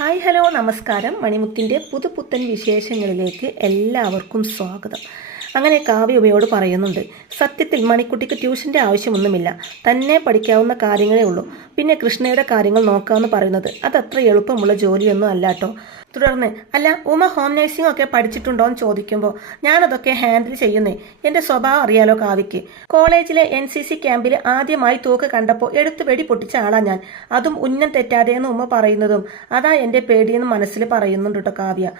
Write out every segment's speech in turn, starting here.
Hi hello നമസ്കാരം. മണിമുത്തിൻ്റെ പുതുപുത്തൻ വിശേഷങ്ങളിലേക്ക് എല്ലാവർക്കും സ്വാഗതം. അങ്ങനെ കാവ്യ ഉമയോട് പറയുന്നുണ്ട്, സത്യത്തിൽ മണിക്കുട്ടിക്ക് ട്യൂഷൻ്റെ ആവശ്യമൊന്നുമില്ല, തന്നെ പഠിക്കാവുന്ന കാര്യങ്ങളേ ഉള്ളൂ. പിന്നെ കൃഷ്ണയുടെ കാര്യങ്ങൾ നോക്കാമെന്ന് പറയുന്നത് അതത്ര എളുപ്പമുള്ള ജോലിയൊന്നും അല്ല കേട്ടോ. തുടർന്ന്, അല്ല ഉമ ഹോം നഴ്സിംഗ് ഒക്കെ പഠിച്ചിട്ടുണ്ടോ എന്ന് ചോദിക്കുമ്പോൾ, ഞാനതൊക്കെ ഹാൻഡിൽ ചെയ്യുന്നേ, എൻ്റെ സ്വഭാവം അറിയാലോ കാവ്യയ്ക്ക്. കോളേജിലെ NCC ക്യാമ്പിൽ ആദ്യമായി തൂക്ക് കണ്ടപ്പോൾ എടുത്തു വെടി പൊട്ടിച്ച ആളാ ഞാൻ, അതും ഉന്നം തെറ്റാതെയെന്ന് ഉമ്മ പറയുന്നതും അതാ എൻ്റെ പേടിയെന്ന് മനസ്സിൽ പറയുന്നുണ്ട് കേട്ടോ കാവ്യ.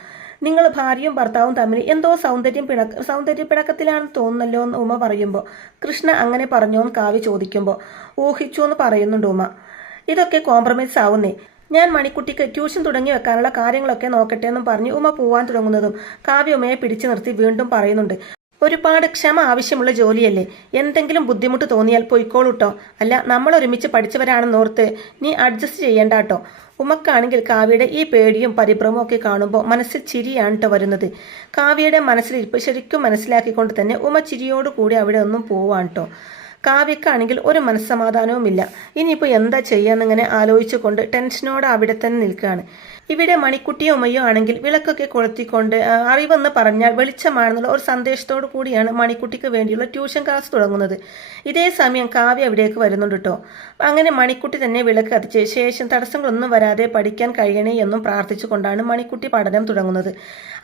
നിങ്ങൾ ഭാര്യയും ഭർത്താവും തമ്മിൽ എന്തോ സൗന്ദര്യ പിണക്കത്തിലാണെന്ന് തോന്നുന്നല്ലോ എന്ന് ഉമ്മ പറയുമ്പോൾ, കൃഷ്ണ അങ്ങനെ പറഞ്ഞോ എന്ന് കാവ്യ ചോദിക്കുമ്പോൾ, ഊഹിച്ചു എന്ന് പറയുന്നുണ്ട് ഉമ്മ. ഇതൊക്കെ കോംപ്രമൈസ് ആവുന്നേ, ഞാൻ മണിക്കുട്ടിക്ക് ട്യൂഷൻ തുടങ്ങി വെക്കാനുള്ള കാര്യങ്ങളൊക്കെ നോക്കട്ടെ എന്നും പറഞ്ഞ് ഉമ്മ പോവാൻ തുടങ്ങുന്നതും കാവ്യ ഉമ്മയെ പിടിച്ചു നിർത്തി വീണ്ടും പറയുന്നുണ്ട്, ഒരുപാട് ക്ഷമ ആവശ്യമുള്ള ജോലിയല്ലേ, എന്തെങ്കിലും ബുദ്ധിമുട്ട് തോന്നിയാൽ പൊയ്ക്കോളൂട്ടോ, അല്ല നമ്മൾ ഒരുമിച്ച് പഠിച്ചവരാണെന്നോർത്ത് നീ അഡ്ജസ്റ്റ് ചെയ്യേണ്ട കേട്ടോ. ഉമ്മക്കാണെങ്കിൽ കാവ്യയുടെ ഈ പേടിയും പരിഭ്രമവും ഒക്കെ കാണുമ്പോൾ മനസ്സിൽ ചിരിയാണ് കേട്ടോ വരുന്നത്. കാവ്യയുടെ മനസ്സിലിരിപ്പ് ശരിക്കും മനസ്സിലാക്കിക്കൊണ്ട് തന്നെ ഉമ്മ ചിരിയോടുകൂടി അവിടെ ഒന്നും പോവാണ് കേട്ടോ. കാവ്യക്കാണെങ്കിൽ ഒരു മനസ്സമാധാനവുമില്ല. ഇനിയിപ്പോൾ എന്താ ചെയ്യാന്നിങ്ങനെ ആലോചിച്ചുകൊണ്ട് ടെൻഷനോടെ അവിടെ തന്നെ നിൽക്കുകയാണ്. ഇവിടെ മണിക്കുട്ടിയോ ഉമ്മയോ ആണെങ്കിൽ വിളക്കൊക്കെ കൊളുത്തിക്കൊണ്ട് അറിവെന്ന് പറഞ്ഞാൽ വെളിച്ചമാണെന്നുള്ള ഒരു സന്ദേശത്തോടു കൂടിയാണ് മണിക്കുട്ടിക്ക് വേണ്ടിയുള്ള ട്യൂഷൻ ക്ലാസ് തുടങ്ങുന്നത്. ഇതേ സമയം കാവ്യ അവിടേക്ക് വരുന്നുണ്ട് കേട്ടോ. അങ്ങനെ മണിക്കുട്ടി തന്നെ വിളക്ക് കത്തിച്ച് ശേഷം തടസ്സങ്ങളൊന്നും വരാതെ പഠിക്കാൻ കഴിയണേ എന്നും പ്രാർത്ഥിച്ചുകൊണ്ടാണ് മണിക്കുട്ടി പഠനം തുടങ്ങുന്നത്.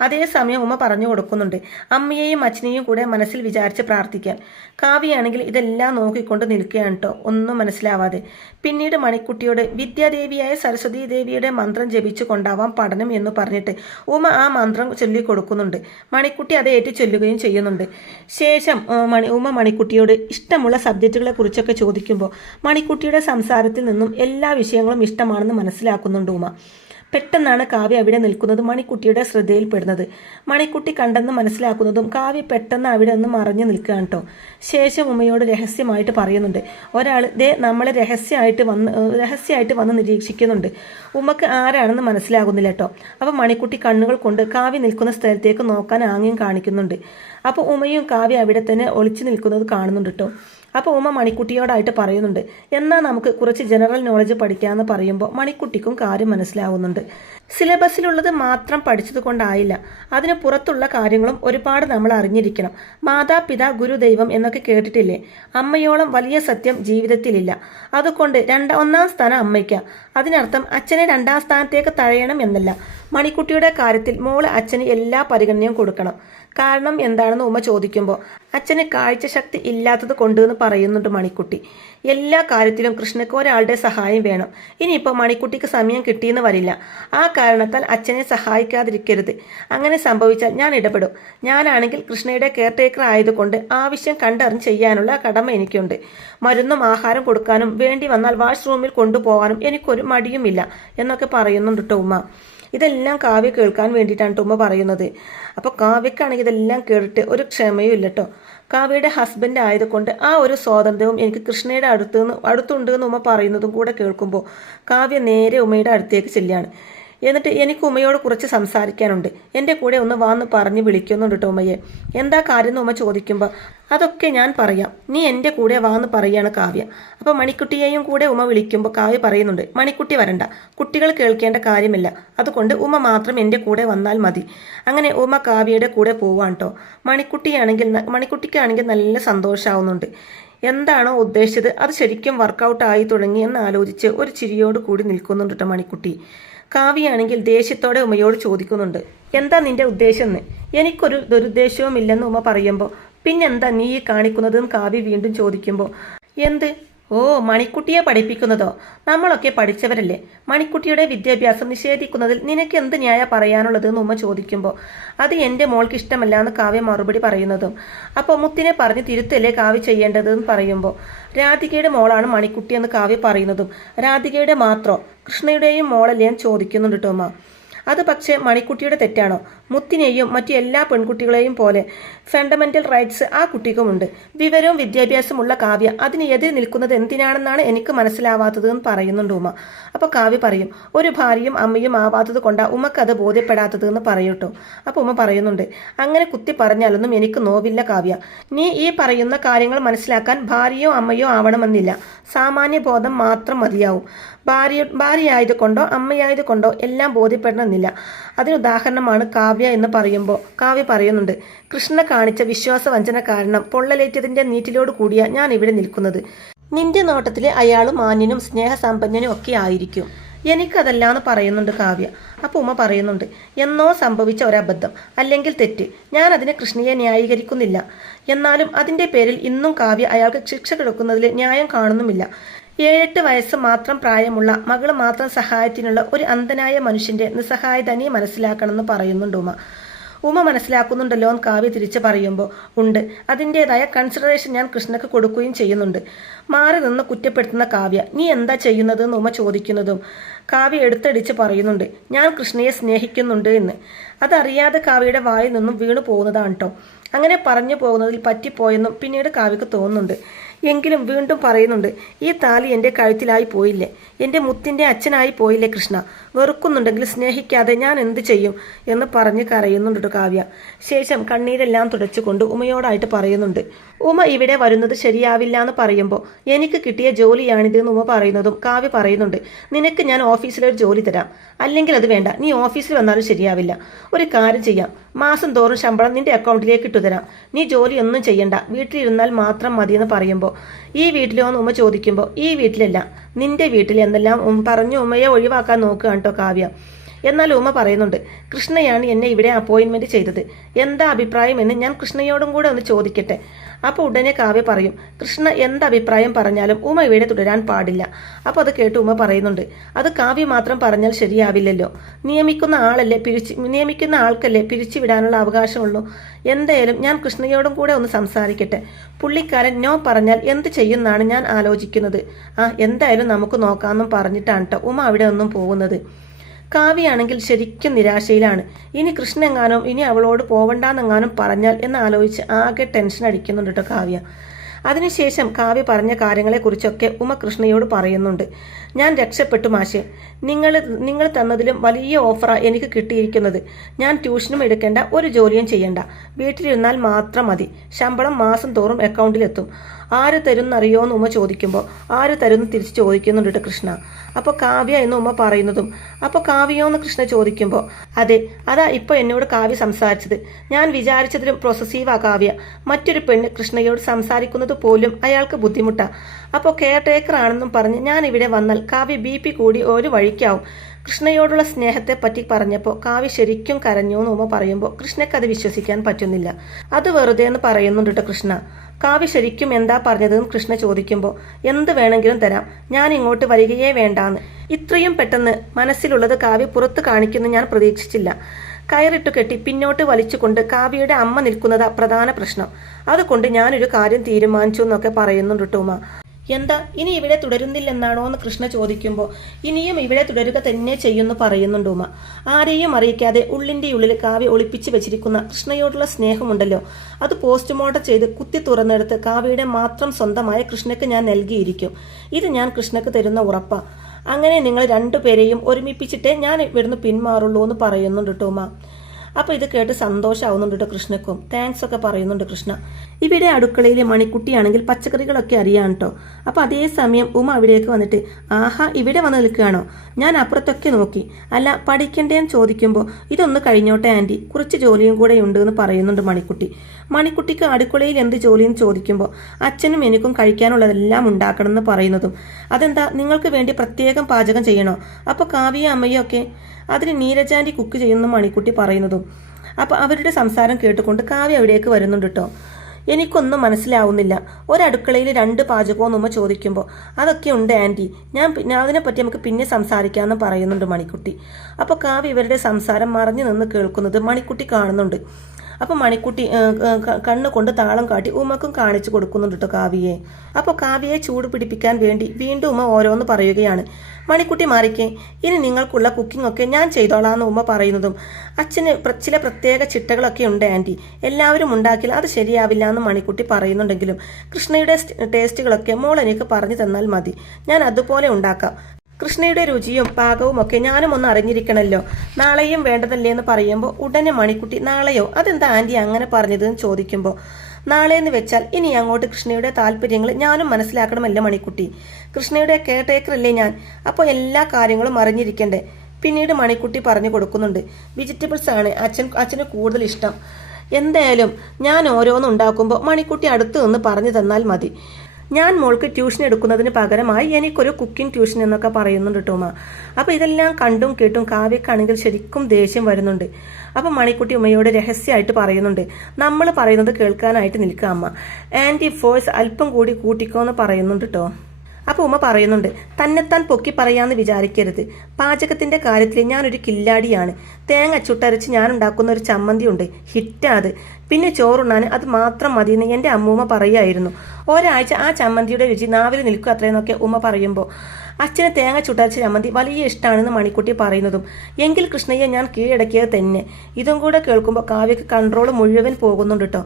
അതേസമയം ഉമ്മ പറഞ്ഞു കൊടുക്കുന്നുണ്ട്, അമ്മയെയും അച്ഛനെയും കൂടെ മനസ്സിൽ വിചാരിച്ച് പ്രാർത്ഥിക്കാൻ. കാവ്യയാണെങ്കിൽ ഇതെല്ലാം നോക്കിക്കൊണ്ട് നിൽക്കുകയാണ് കേട്ടോ, ഒന്നും മനസ്സിലാവാതെ. പിന്നീട് മണിക്കുട്ടിയോട് വിദ്യാദേവിയായ സരസ്വതി ദേവിയുടെ മന്ത്രം ജപിച്ചു കൊണ്ടാവാം പഠനം എന്ന് പറഞ്ഞിട്ട് ഉമ്മ ആ മന്ത്രം ചൊല്ലിക്കൊടുക്കുന്നുണ്ട്. മണിക്കുട്ടി അത് ഏറ്റു ചൊല്ലുകയും ചെയ്യുന്നുണ്ട്. ശേഷം ഉമ്മ മണിക്കുട്ടിയോട് ഇഷ്ടമുള്ള സബ്ജക്റ്റുകളെ കുറിച്ചൊക്കെ ചോദിക്കുമ്പോൾ മണിക്കുട്ടിയുടെ സംസാരത്തിൽ നിന്നും എല്ലാ വിഷയങ്ങളും ഇഷ്ടമാണെന്ന് മനസ്സിലാക്കുന്നുണ്ട് ഉമ്മ. പെട്ടെന്നാണ് കാവ്യ അവിടെ നിൽക്കുന്നത് മണിക്കുട്ടിയുടെ ശ്രദ്ധയിൽപ്പെടുന്നത്. മണിക്കുട്ടി കണ്ടെന്ന് മനസ്സിലാക്കുന്നതും കാവ്യ പെട്ടെന്ന് അവിടെ നിന്ന് മറഞ്ഞു നിൽക്കുകയാണ് കേട്ടോ. ശേഷം ഉമ്മയോട് രഹസ്യമായിട്ട് പറയുന്നുണ്ട്, ഒരാൾ നമ്മളെ രഹസ്യമായിട്ട് വന്ന് നിരീക്ഷിക്കുന്നുണ്ട്. ഉമ്മക്ക് ആരാണെന്ന് മനസ്സിലാകുന്നില്ല കേട്ടോ. അപ്പോൾ മണിക്കുട്ടി കണ്ണുകൾ കൊണ്ട് കാവ്യ നിൽക്കുന്ന സ്ഥലത്തേക്ക് നോക്കാൻ ആംഗ്യം കാണിക്കുന്നുണ്ട്. അപ്പോൾ ഉമ്മയും കാവ്യ അവിടെ തന്നെ ഒളിച്ചു നിൽക്കുന്നത് കാണുന്നുണ്ട് കേട്ടോ. അപ്പോൾ ഉമ്മ മണിക്കുട്ടിയോടായിട്ട് പറയുന്നുണ്ട്, എന്നാൽ നമുക്ക് കുറച്ച് ജനറൽ നോളജ് പഠിക്കാമെന്ന് പറയുമ്പോൾ മണിക്കുട്ടിക്കും കാര്യം മനസ്സിലാവുന്നുണ്ട്. സിലബസിലുള്ളത് മാത്രം പഠിച്ചത് കൊണ്ടായില്ല, അതിന് പുറത്തുള്ള കാര്യങ്ങളും ഒരുപാട് നമ്മൾ അറിഞ്ഞിരിക്കണം. മാതാപിതാ ഗുരുദൈവം എന്നൊക്കെ കേട്ടിട്ടില്ലേ? അമ്മയോളം വലിയ സത്യം ജീവിതത്തിലില്ല. അതുകൊണ്ട് ഒന്നാം സ്ഥാനം അമ്മയ്ക്ക. അതിനർത്ഥം അച്ഛനെ രണ്ടാം സ്ഥാനത്തേക്ക് തഴയണം എന്നല്ല. മണിക്കുട്ടിയുടെ കാര്യത്തിൽ മോള് അച്ഛന് എല്ലാ പരിഗണനയും കൊടുക്കണം. കാരണം എന്താണെന്ന് ഉമ്മ ചോദിക്കുമ്പോൾ, അച്ഛന് കാഴ്ചശക്തി ഇല്ലാത്തത് കൊണ്ടെന്ന് പറയുന്നുണ്ട് മണിക്കുട്ടി. എല്ലാ കാര്യത്തിലും കൃഷ്ണക്ക് ഒരാളുടെ സഹായം വേണം. ഇനിയിപ്പോൾ മണിക്കുട്ടിക്ക് സമയം കിട്ടിയെന്ന് വരില്ല. ആ കാരണത്താൽ അച്ഛനെ സഹായിക്കാതിരിക്കരുത്. അങ്ങനെ സംഭവിച്ചാൽ ഞാൻ ഇടപെടും. ഞാനാണെങ്കിൽ കൃഷ്ണയുടെ കെയർടേക്കർ ആയതുകൊണ്ട് ആവശ്യം കണ്ടറിഞ്ഞ് ചെയ്യാനുള്ള കടമ എനിക്കുണ്ട്. മരുന്നും ആഹാരം കൊടുക്കാനും വേണ്ടി വന്നാൽ വാഷ്റൂമിൽ കൊണ്ടുപോകാനും എനിക്കൊരു മടിയുമില്ല എന്നൊക്കെ പറയുന്നുണ്ട് കേട്ടോ ഉമ്മ. ഇതെല്ലാം കാവ്യ കേൾക്കാൻ വേണ്ടിയിട്ടാണ് ഉമ്മ പറയുന്നത്. അപ്പോൾ കാവ്യക്കാണെങ്കിൽ ഇതെല്ലാം കേട്ടിട്ട് ഒരു ക്ഷമയും ഇല്ല കേട്ടോ. കാവ്യയുടെ ഹസ്ബൻഡ് ആയതുകൊണ്ട് ആ ഒരു സ്വാതന്ത്ര്യവും എനിക്ക് കൃഷ്ണയുടെ അടുത്തുണ്ട് എന്ന് ഉമ്മ പറയുന്നതും കൂടെ കേൾക്കുമ്പോൾ കാവ്യ നേരെ ഉമ്മയുടെ അടുത്തേക്ക് ചെല്ലുകയാണ്. എന്നിട്ട് എനിക്ക് ഉമ്മയോട് കുറച്ച് സംസാരിക്കാനുണ്ട്, എൻ്റെ കൂടെ ഒന്ന് വാന്ന് പറഞ്ഞ് വിളിക്കുന്നുണ്ട് കേട്ടോ ഉമ്മയെ. എന്താ കാര്യം എന്ന് ഉമ്മ ചോദിക്കുമ്പോൾ, അതൊക്കെ ഞാൻ പറയാം, നീ എൻ്റെ കൂടെ വാന്ന് പറയാണ് കാവ്യ. അപ്പോൾ മണിക്കുട്ടിയെയും കൂടെ ഉമ്മ വിളിക്കുമ്പോൾ കാവ്യ പറയുന്നുണ്ട്, മണിക്കുട്ടി വരണ്ട, കുട്ടികൾ കേൾക്കേണ്ട കാര്യമില്ല, അതുകൊണ്ട് ഉമ്മ മാത്രം എൻ്റെ കൂടെ വന്നാൽ മതി. അങ്ങനെ ഉമ്മ കാവ്യയുടെ കൂടെ പോവാണ് കേട്ടോ. മണിക്കുട്ടിക്കാണെങ്കിൽ നല്ല സന്തോഷമാവുന്നുണ്ട്. എന്താണോ ഉദ്ദേശിച്ചത് അത് ശരിക്കും വർക്കൗട്ട് ആയി തുടങ്ങി എന്ന് ആലോചിച്ച് ഒരു ചിരിയോട് കൂടി നിൽക്കുന്നുണ്ട് കേട്ടോ മണിക്കുട്ടി. കാവ്യയാണെങ്കിൽ ദേഷ്യത്തോടെ ഉമ്മയോട് ചോദിക്കുന്നുണ്ട്, എന്താ നിന്റെ ഉദ്ദേശം എന്ന്? എനിക്കൊരു ദുരുദ്ദേശവും ഇല്ലെന്ന് ഉമ്മ പറയുമ്പോൾ, പിന്നെന്താ നീ ഈ കാണിക്കുന്നതെന്ന് കാവ്യ വീണ്ടും ചോദിക്കുമ്പോൾ, എന്ത്? ഓ, മണിക്കുട്ടിയെ പഠിപ്പിക്കുന്നതോ? നമ്മളൊക്കെ പഠിച്ചവരല്ലേ, മണിക്കുട്ടിയുടെ വിദ്യാഭ്യാസം നിഷേധിക്കുന്നതിൽ നിനക്ക് എന്ത് ന്യായ പറയാനുള്ളതെന്ന് ഉമ്മ ചോദിക്കുമ്പോൾ, അത് എൻ്റെ മോൾക്ക് ഇഷ്ടമല്ല എന്ന് കാവ്യ മറുപടി പറയുന്നതും, അപ്പോൾ മുത്തിനെ പറഞ്ഞ് തിരുത്തല്ലേ കാവ്യ ചെയ്യേണ്ടതെന്ന് പറയുമ്പോൾ, രാധികയുടെ മോളാണ് മണിക്കുട്ടി എന്ന് കാവ്യ പറയുന്നതും, രാധികയുടെ മാത്രം കൃഷ്ണയുടെയും മോളല്ലേ എന്ന് ചോദിക്കുന്നുണ്ട് കേട്ടോ ഉമ്മ. അത് പക്ഷേ മണിക്കുട്ടിയുടെ തെറ്റാണോ? മുത്തിനെയും മറ്റു എല്ലാ പെൺകുട്ടികളെയും പോലെ ഫണ്ടമെന്റൽ റൈറ്റ്സ് ആ കുട്ടിക്കുമുണ്ട്. വിവരവും വിദ്യാഭ്യാസമുള്ള കാവ്യ അതിന് എതിരെ നിൽക്കുന്നത് എന്തിനാണെന്നാണ് എനിക്ക് മനസ്സിലാവാത്തത് എന്ന് പറയുന്നുണ്ട് ഉമ. അപ്പോൾ കാവ്യ പറയും, ഒരു ഭാര്യയും അമ്മയും ആവാത്തത് കൊണ്ടാ ഉമ്മക്ക് അത് ബോധ്യപ്പെടാത്തത് എന്ന് പറയൂട്ടോ. അപ്പോൾ ഉമ്മ പറയുന്നുണ്ട്, അങ്ങനെ കുത്തി പറഞ്ഞാലൊന്നും എനിക്ക് നോവില്ല കാവ്യ. നീ ഈ പറയുന്ന കാര്യങ്ങൾ മനസ്സിലാക്കാൻ ഭാര്യയോ അമ്മയോ ആവണമെന്നില്ല. സാമാന്യ ബോധം മാത്രം മതിയാവും. ഭാര്യയായതുകൊണ്ടോ അമ്മയായതുകൊണ്ടോ എല്ലാം ബോധ്യപ്പെടണമെന്നില്ല. അതിനുദാഹരണമാണ് കാവ്യ എന്ന് പറയുമ്പോൾ കാവ്യ പറയുന്നുണ്ട്, കൃഷ്ണ കാണിച്ച വിശ്വാസവഞ്ചന കാരണം പൊള്ളലേറ്റതിന്റെ നീറ്റിലോട് കൂടിയ ഞാൻ ഇവിടെ നിൽക്കുന്നത്. നിന്റെ നോട്ടത്തിലെ അയാൾ മാന്യനും സ്നേഹസമ്പന്നനും ഒക്കെ ആയിരിക്കും. എനിക്കതല്ലാന്ന് പറയുന്നുണ്ട് കാവ്യ. അപ്പോൾ ഉമ്മ പറയുന്നുണ്ട്, എന്നോ സംഭവിച്ച ഒരബദ്ധം അല്ലെങ്കിൽ തെറ്റ്. ഞാൻ അതിനെ കൃഷ്ണയെ ന്യായീകരിക്കുന്നില്ല. എന്നാലും അതിൻ്റെ പേരിൽ ഇന്നും കാവ്യ അയാൾക്ക് ശിക്ഷ കൊടുക്കുന്നതിൽ ന്യായം കാണുന്നുമില്ല. 7-8 വയസ്സ് മാത്രം പ്രായമുള്ള മകള് മാത്രം സഹായത്തിനുള്ള ഒരു അന്ധനായ മനുഷ്യന്റെ നിസ്സഹായത നീ മനസ്സിലാക്കണമെന്ന് പറയുന്നുണ്ട് ഉമ്മ. ഉമ്മ മനസ്സിലാക്കുന്നുണ്ടല്ലോ എന്ന് കാവ്യ തിരിച്ചു പറയുമ്പോൾ ഉണ്ട്, അതിൻ്റെതായ കൺസിഡറേഷൻ ഞാൻ കൃഷ്ണക്ക് കൊടുക്കുകയും ചെയ്യുന്നുണ്ട്. മാറി നിന്ന് കുറ്റപ്പെടുത്തുന്ന കാവ്യ, നീ എന്താ ചെയ്യുന്നത് എന്ന് ഉമ്മ ചോദിക്കുന്നതും കാവ്യ എടുത്തടിച്ച് പറയുന്നുണ്ട്, ഞാൻ കൃഷ്ണയെ സ്നേഹിക്കുന്നുണ്ട് എന്ന്. അതറിയാതെ കാവ്യയുടെ വായിൽ നിന്നും വീണു പോകുന്നതാണ് കേട്ടോ. അങ്ങനെ പറഞ്ഞു പോകുന്നതിൽ പറ്റിപ്പോയെന്നും പിന്നീട് കാവ്യക്ക് തോന്നുന്നുണ്ട്. എങ്കിലും വീണ്ടും പറയുന്നുണ്ട്, ഈ താലി എൻ്റെ കഴുത്തിലായി പോയില്ലേ, എൻ്റെ മുത്തിൻ്റെ അച്ഛനായി പോയില്ലേ കൃഷ്ണ. വെറുക്കുന്നുണ്ടെങ്കിൽ സ്നേഹിക്കാതെ ഞാൻ എന്ത് ചെയ്യും എന്ന് പറഞ്ഞ് കരയുന്നുണ്ട് കാവ്യ. ശേഷം കണ്ണീരെല്ലാം തുടച്ചുകൊണ്ട് ഉമയോടായിട്ട് പറയുന്നുണ്ട്, ഉമ ഇവിടെ വരുന്നത് ശരിയാവില്ല എന്ന് പറയുമ്പോൾ എനിക്ക് കിട്ടിയ ജോലിയാണിത് എന്ന് ഉമ പറയുന്നതും കാവ്യ പറയുന്നുണ്ട്, നിനക്ക് ഞാൻ ഓഫീസിലൊരു ജോലി തരാം. അല്ലെങ്കിൽ അത് വേണ്ട, നീ ഓഫീസിൽ വന്നാലും ശരിയാവില്ല. ഒരു കാര്യം ചെയ്യാം, മാസം തോറും ശമ്പളം നിന്റെ അക്കൗണ്ടിലേക്ക് ഇട്ടുതരാം. നീ ജോലിയൊന്നും ചെയ്യണ്ട, വീട്ടിലിരുന്നാൽ മാത്രം മതിയെന്ന് പറയുമ്പോൾ ഈ വീട്ടിലോ എന്ന് ഉമ്മ ചോദിക്കുമ്പോൾ ഈ വീട്ടിലല്ല, നിന്റെ വീട്ടിൽ എന്നെല്ലാം പറഞ്ഞു ഉമ്മയെ ഒഴിവാക്കാൻ നോക്കുകയാണ് കേട്ടോ കാവ്യ. എന്നാൽ ഉമ്മ പറയുന്നുണ്ട്, കൃഷ്ണയാണ് എന്നെ ഇവിടെ അപ്പോയിൻമെന്റ് ചെയ്തത്. എന്താ അഭിപ്രായം എന്ന് ഞാൻ കൃഷ്ണയോടും കൂടെ ഒന്ന് ചോദിക്കട്ടെ. അപ്പോൾ ഉടനെ കാവ്യ പറയും, കൃഷ്ണ എന്ത് അഭിപ്രായം പറഞ്ഞാലും ഉമ്മ ഇവിടെ തുടരാൻ പാടില്ല. അപ്പോൾ അത് കേട്ട് ഉമ്മ പറയുന്നുണ്ട്, അത് കാവ്യ മാത്രം പറഞ്ഞാൽ ശരിയാവില്ലല്ലോ. നിയമിക്കുന്ന ആൾക്കല്ലേ പിരിച്ചുവിടാനുള്ള അവകാശമുള്ളൂ. എന്തായാലും ഞാൻ കൃഷ്ണയോടും കൂടെ ഒന്ന് സംസാരിക്കട്ടെ. പുള്ളിക്കാരൻ നോ പറഞ്ഞാൽ എന്ത് ചെയ്യുമെന്നാണ് ഞാൻ ആലോചിക്കുന്നത്. എന്തായാലും നമുക്ക് നോക്കാമെന്നും പറഞ്ഞിട്ടാണ് കേട്ടോ ഉമ്മ അവിടെ ഒന്നും പോകുന്നത്. കാവ്യാണെങ്കിൽ ശരിക്കും നിരാശയിലാണ്. ഇനി കൃഷ്ണനെങ്ങാനും ഇനി അവളോട് പോവണ്ടെന്നെങ്ങാനും പറഞ്ഞാൽ എന്നാലോചിച്ച് ആകെ ടെൻഷൻ അടിക്കുന്നുണ്ട് കേട്ടോ കാവ്യ. അതിനുശേഷം കാവ്യ പറഞ്ഞ കാര്യങ്ങളെക്കുറിച്ചൊക്കെ ഉമ കൃഷ്ണയോട് പറയുന്നുണ്ട്. ഞാൻ രക്ഷപ്പെട്ടു മാഷെ, നിങ്ങൾ തന്നതിലും വലിയ ഓഫറാണ് എനിക്ക് കിട്ടിയിരിക്കുന്നത്. ഞാൻ ട്യൂഷനും എടുക്കേണ്ട, ഒരു ജോലിയും ചെയ്യണ്ട, വീട്ടിലിരുന്നാൽ മാത്രം മതി. ശമ്പളം മാസം തോറും അക്കൗണ്ടിലെത്തും. ആര് തരുന്നറിയോ എന്ന് ഉമ്മ ചോദിക്കുമ്പോൾ ആര് തരുമെന്ന് തിരിച്ച് ചോദിക്കുന്നുണ്ട് കൃഷ്ണ. അപ്പോൾ കാവ്യ എന്ന് ഉമ്മ പറയുന്നതും അപ്പോൾ കാവ്യോ എന്ന് കൃഷ്ണ ചോദിക്കുമ്പോൾ അതെ, അതാ ഇപ്പോൾ എന്നോട് കാവ്യ സംസാരിച്ചത്. ഞാൻ വിചാരിച്ചതിലും പ്രൊസസീവാ കാവ്യ. മറ്റൊരു പെണ്ണ് കൃഷ്ണയോട് സംസാരിക്കുന്നത് പോലും അയാൾക്ക് ബുദ്ധിമുട്ടാ. അപ്പോൾ കെയർ ടേക്കർ ആണെന്നും പറഞ്ഞ് ഞാൻ ഇവിടെ വന്നാൽ കാവ്യ BP കൂടി ഒരു വഴിക്കാവും. കൃഷ്ണയോടുള്ള സ്നേഹത്തെ പറ്റി പറഞ്ഞപ്പോൾ കാവ്യ ശരിക്കും കരഞ്ഞു എന്ന് ഉമ്മ പറയുമ്പോൾ കൃഷ്ണയ്ക്ക് അത് വിശ്വസിക്കാൻ പറ്റുന്നില്ല. അത് വെറുതെ എന്ന് പറയുന്നുണ്ട് കേട്ടോ കൃഷ്ണ. കാവ്യ ശരിക്കും എന്താ പറഞ്ഞതെന്ന് കൃഷ്ണ ചോദിക്കുമ്പോൾ എന്ത് വേണമെങ്കിലും തരാം, ഞാൻ ഇങ്ങോട്ട് വരികയേ വേണ്ടാന്ന്. ഇത്രയും പെട്ടെന്ന് മനസ്സിലുള്ളത് കാവ്യ പുറത്ത് കാണിക്കുന്നു ഞാൻ പ്രതീക്ഷിച്ചില്ല. കയറിട്ടു കെട്ടി പിന്നോട്ട് വലിച്ചുകൊണ്ട് കാവ്യയുടെ അമ്മ നിൽക്കുന്നതാ പ്രധാന പ്രശ്നം. അതുകൊണ്ട് ഞാനൊരു കാര്യം തീരുമാനിച്ചു എന്നൊക്കെ പറയുന്നുണ്ട് കേട്ടോ ഉമ്മ. എന്താ ഇനി ഇവിടെ തുടരുന്നില്ലെന്നാണോ എന്ന് കൃഷ്ണ ചോദിക്കുമ്പോൾ ഇനിയും ഇവിടെ തുടരുക തന്നെ ചെയ്യുമെന്ന് പറയുന്നുണ്ട് ഉമ്മ. ആരെയും അറിയിക്കാതെ ഉള്ളിൻ്റെ ഉള്ളിൽ കാവ്യ ഒളിപ്പിച്ച് വെച്ചിരിക്കുന്ന കൃഷ്ണയോടുള്ള സ്നേഹമുണ്ടല്ലോ, അത് പോസ്റ്റ്മോർട്ടം ചെയ്ത് കുത്തി തുറന്നെടുത്ത് കാവ്യയുടെ മാത്രം സ്വന്തമായ കൃഷ്ണയ്ക്ക് ഞാൻ നൽകിയിരിക്കും. ഇത് ഞാൻ കൃഷ്ണക്ക് തരുന്ന ഉറപ്പാ. അങ്ങനെ നിങ്ങൾ രണ്ടുപേരെയും ഒരുമിപ്പിച്ചിട്ടേ ഞാൻ ഇവിടുന്ന് പിന്മാറുള്ളൂ എന്ന് പറയുന്നുണ്ട് കേട്ടോ ഉമ്മ. അപ്പോൾ ഇത് കേട്ട് സന്തോഷമാവുന്നുണ്ട് കേട്ടോ കൃഷ്ണക്കും. താങ്ക്സ് ഒക്കെ പറയുന്നുണ്ട് കൃഷ്ണ. ഇവിടെ അടുക്കളയിലെ മണിക്കുട്ടിയാണെങ്കിൽ പച്ചക്കറികളൊക്കെ അറിയാം കേട്ടോ. അപ്പോൾ അതേസമയം ഉമ്മ അവിടേക്ക് വന്നിട്ട് ആഹാ ഇവിടെ വന്ന് നിൽക്കുകയാണോ, ഞാൻ അപ്പുറത്തൊക്കെ നോക്കി. അല്ല പഠിക്കണ്ടേന്ന് ചോദിക്കുമ്പോൾ ഇതൊന്ന് കഴിഞ്ഞോട്ടെ ആൻറ്റി, കുറച്ച് ജോലിയും കൂടെ ഉണ്ട് എന്ന് പറയുന്നുണ്ട് മണിക്കുട്ടി. മണിക്കുട്ടിക്ക് അടുക്കളയിൽ എന്ത് ജോലിയെന്ന് ചോദിക്കുമ്പോൾ അച്ഛനും എനിക്കും കഴിക്കാനുള്ളതെല്ലാം ഉണ്ടാക്കണം എന്ന് പറയുന്നതും അതെന്താ നിങ്ങൾക്ക് വേണ്ടി പ്രത്യേകം പാചകം ചെയ്യണോ, അപ്പോൾ കാവ്യ അമ്മയും ഒക്കെ അതിന് നീരജാൻറ്റി കുക്ക് ചെയ്യുന്ന മണിക്കുട്ടി പറയുന്നതും. അപ്പോൾ അവരുടെ സംസാരം കേട്ടുകൊണ്ട് കാവ്യ അവിടേക്ക് വരുന്നുണ്ട് കേട്ടോ. എനിക്കൊന്നും മനസ്സിലാവുന്നില്ല, ഒരടുക്കളയിൽ 2 പാചകവും ഉമ്മ ചോദിക്കുമ്പോൾ അതൊക്കെ ഉണ്ട് ആൻറ്റി, ഞാൻ അതിനെപ്പറ്റി നമുക്ക് പിന്നെ സംസാരിക്കാമെന്ന് പറയുന്നുണ്ട് മണിക്കുട്ടി. അപ്പോൾ കാവ്യ ഇവരുടെ സംസാരം മറഞ്ഞു നിന്ന് കേൾക്കുന്നത് മണിക്കുട്ടി കാണുന്നുണ്ട്. അപ്പോൾ മണിക്കുട്ടി കണ്ണുകൊണ്ട് താളം കാട്ടി ഉമ്മക്കും കാണിച്ചു കൊടുക്കുന്നുണ്ട് കേട്ടോ കാവ്യയെ. അപ്പോൾ കാവ്യയെ ചൂട് പിടിപ്പിക്കാൻ വേണ്ടി വീണ്ടും ഉമ്മ ഓരോന്ന് പറയുകയാണ്. മണിക്കുട്ടി മാറിക്കേ, ഇനി നിങ്ങൾക്കുള്ള കുക്കിംഗ് ഒക്കെ ഞാൻ ചെയ്തോളാന്ന് ഉമ്മ പറയുന്നതും അച്ഛന് ചില പ്രത്യേക ചിട്ടകളൊക്കെ ഉണ്ട് ആൻറ്റി, എല്ലാവരും ഉണ്ടാക്കിയാൽ അത് ശരിയാവില്ല എന്ന് മണിക്കുട്ടി പറയുന്നുണ്ടെങ്കിലും കൃഷ്ണയുടെ ടേസ്റ്റുകളൊക്കെ മോൾ എനിക്ക് പറഞ്ഞു തന്നാൽ മതി, ഞാൻ അതുപോലെ ഉണ്ടാക്കാം. കൃഷ്ണയുടെ രുചിയും പാകവും ഒക്കെ ഞാനും ഒന്ന് അറിഞ്ഞിരിക്കണമല്ലോ, നാളെയും വേണ്ടതല്ലേ എന്ന് പറയുമ്പോൾ ഉടനെ മണിക്കുട്ടി നാളെയോ, അതെന്താ ആൻറ്റി അങ്ങനെ പറഞ്ഞതെന്ന് ചോദിക്കുമ്പോൾ നാളെയെന്ന് വെച്ചാൽ ഇനി അങ്ങോട്ട് കൃഷ്ണയുടെ താല്പര്യങ്ങൾ ഞാനും മനസ്സിലാക്കണമല്ലോ മണിക്കുട്ടി, കൃഷ്ണയുടെ കെയർ ടേക്കർ അല്ലേ ഞാൻ, അപ്പോൾ എല്ലാ കാര്യങ്ങളും അറിഞ്ഞിരിക്കണ്ടേ. പിന്നീട് മണിക്കുട്ടി പറഞ്ഞു കൊടുക്കുന്നുണ്ട്, വെജിറ്റബിൾസ് ആണ് അച്ഛന് കൂടുതൽ ഇഷ്ടം, എന്തായാലും ഞാൻ ഓരോന്നും ഉണ്ടാക്കുമ്പോൾ മണിക്കുട്ടി അടുത്ത് നിന്ന് പറഞ്ഞു തന്നാൽ മതി, ഞാൻ മോൾക്ക് ട്യൂഷൻ എടുക്കുന്നതിന് പകരമായി എനിക്കൊരു കുക്കിംഗ് ട്യൂഷൻ എന്നൊക്കെ പറയുന്നുണ്ട് ടോമ. അപ്പോൾ ഇതെല്ലാം കണ്ടും കേട്ടും കാവ്യക്കാണെങ്കിൽ ശരിക്കും ദേഷ്യം വരുന്നുണ്ട്. അപ്പം മണിക്കുട്ടി ഉമ്മയോട് രഹസ്യമായിട്ട് പറയുന്നുണ്ട്, നമ്മൾ പറയുന്നത് കേൾക്കാനായിട്ട് നിൽക്കുക അമ്മ, ആൻറ്റി ഫോഴ്സ് അല്പം കൂടി കൂട്ടിക്കോ എന്ന് പറയുന്നുണ്ട് കേട്ടോ. അപ്പോൾ ഉമ്മ പറയുന്നുണ്ട്, തന്നെത്താൻ പൊക്കി പറയാമെന്ന് വിചാരിക്കരുത്, പാചകത്തിൻ്റെ കാര്യത്തിൽ ഞാനൊരു കില്ലാടിയാണ്, തേങ്ങ ചുട്ടരച്ച് ഞാൻ ഉണ്ടാക്കുന്ന ഒരു ചമ്മന്തി ഉണ്ട്, ഹിറ്റാത്, പിന്നെ ചോറുണ്ണാൻ അത് മാത്രം മതിയെന്ന് എൻ്റെ അമ്മൂമ്മ പറയുമായിരുന്നു, ഒരാഴ്ച ആ ചമ്മന്തിയുടെ രുചി നാവിൽ നിൽക്കും അത്രയെന്നൊക്കെ ഉമ്മ പറയുമ്പോൾ അച്ഛന് തേങ്ങ ചുട്ടരച്ച ചമ്മന്തി വലിയ ഇഷ്ടമാണെന്ന് മണിക്കുട്ടി പറയുന്നതും എങ്കിൽ കൃഷ്ണയെ ഞാൻ കീഴടക്കിയത് തന്നെ. ഇതും കൂടെ കേൾക്കുമ്പോൾ കാവ്യക്ക് കൺട്രോൾ മുഴുവൻ പോകുന്നുണ്ട് കേട്ടോ.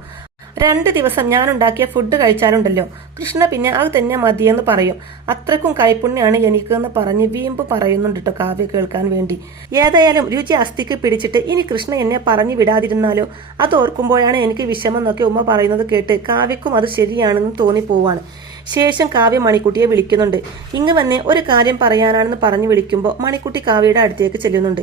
2 ദിവസം ഞാനുണ്ടാക്കിയ ഫുഡ് കഴിച്ചാലുണ്ടല്ലോ കൃഷ്ണ പിന്നെ അത് തന്നെ മതിയെന്ന് പറയും, അത്രക്കും കൈപ്പുണ്യാണ് എനിക്കെന്ന് പറഞ്ഞ് വീമ്പ് പറയുന്നുണ്ട് കേട്ടോ കാവ്യ കേൾക്കാൻ വേണ്ടി. ഏതായാലും രുചി അസ്ഥിക്ക് പിടിച്ചിട്ട് ഇനി കൃഷ്ണ എന്നെ പറഞ്ഞു വിടാതിരുന്നാലോ, അത് ഓർക്കുമ്പോഴാണ് എനിക്ക് വിഷമം എന്നൊക്കെ ഉമ്മ പറയുന്നത് കേട്ട് കാവ്യക്കും അത് ശരിയാണെന്ന് തോന്നിപ്പോവാണ്. ശേഷം കാവ്യ മണിക്കുട്ടിയെ വിളിക്കുന്നുണ്ട്. ഇങ്ങ് വന്നെ ഒരു കാര്യം പറയാനാണെന്ന് പറഞ്ഞു വിളിക്കുമ്പോൾ മണിക്കുട്ടി കാവ്യയുടെ അടുത്തേക്ക് ചെല്ലുന്നുണ്ട്.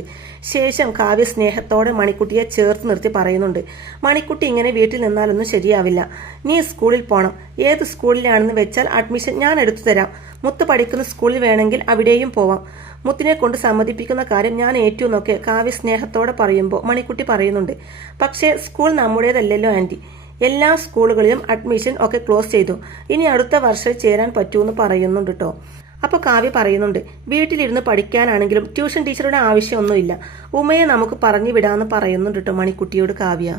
ശേഷം കാവ്യ സ്നേഹത്തോടെ മണിക്കുട്ടിയെ ചേർത്ത് നിർത്തി പറയുന്നുണ്ട്, മണിക്കുട്ടി ഇങ്ങനെ വീട്ടിൽ നിന്നാലൊന്നും ശരിയാവില്ല, നീ സ്കൂളിൽ പോകണം, ഏത് സ്കൂളിലാണെന്ന് വെച്ചാൽ അഡ്മിഷൻ ഞാൻ എടുത്തു തരാം, മുത്ത് പഠിക്കുന്ന സ്കൂളിൽ വേണമെങ്കിൽ അവിടെയും പോവാം, മുത്തിനെ കൊണ്ട് സമ്മതിപ്പിക്കുന്ന കാര്യം ഞാൻ ഏറ്റു എന്നൊക്കെ കാവ്യ സ്നേഹത്തോടെ പറയുമ്പോൾ മണിക്കുട്ടി പറയുന്നുണ്ട്, പക്ഷേ സ്കൂൾ നമ്മുടേതല്ലല്ലോ ആൻറ്റി, എല്ലാ സ്കൂളുകളിലും അഡ്മിഷൻ ഒക്കെ ക്ലോസ് ചെയ്തു, ഇനി അടുത്ത വർഷം ചേരാൻ പറ്റൂന്ന് പറയുന്നുണ്ട് കേട്ടോ. അപ്പോൾ കാവ്യ പറയുന്നുണ്ട്, വീട്ടിലിരുന്ന് പഠിക്കാനാണെങ്കിലും ട്യൂഷൻ ടീച്ചറുടെ ആവശ്യമൊന്നുമില്ല, ഉമ്മയെ നമുക്ക് പറഞ്ഞു വിടാമെന്ന് പറയുന്നുണ്ട് കേട്ടോ മണിക്കുട്ടിയോട് കാവ്യ.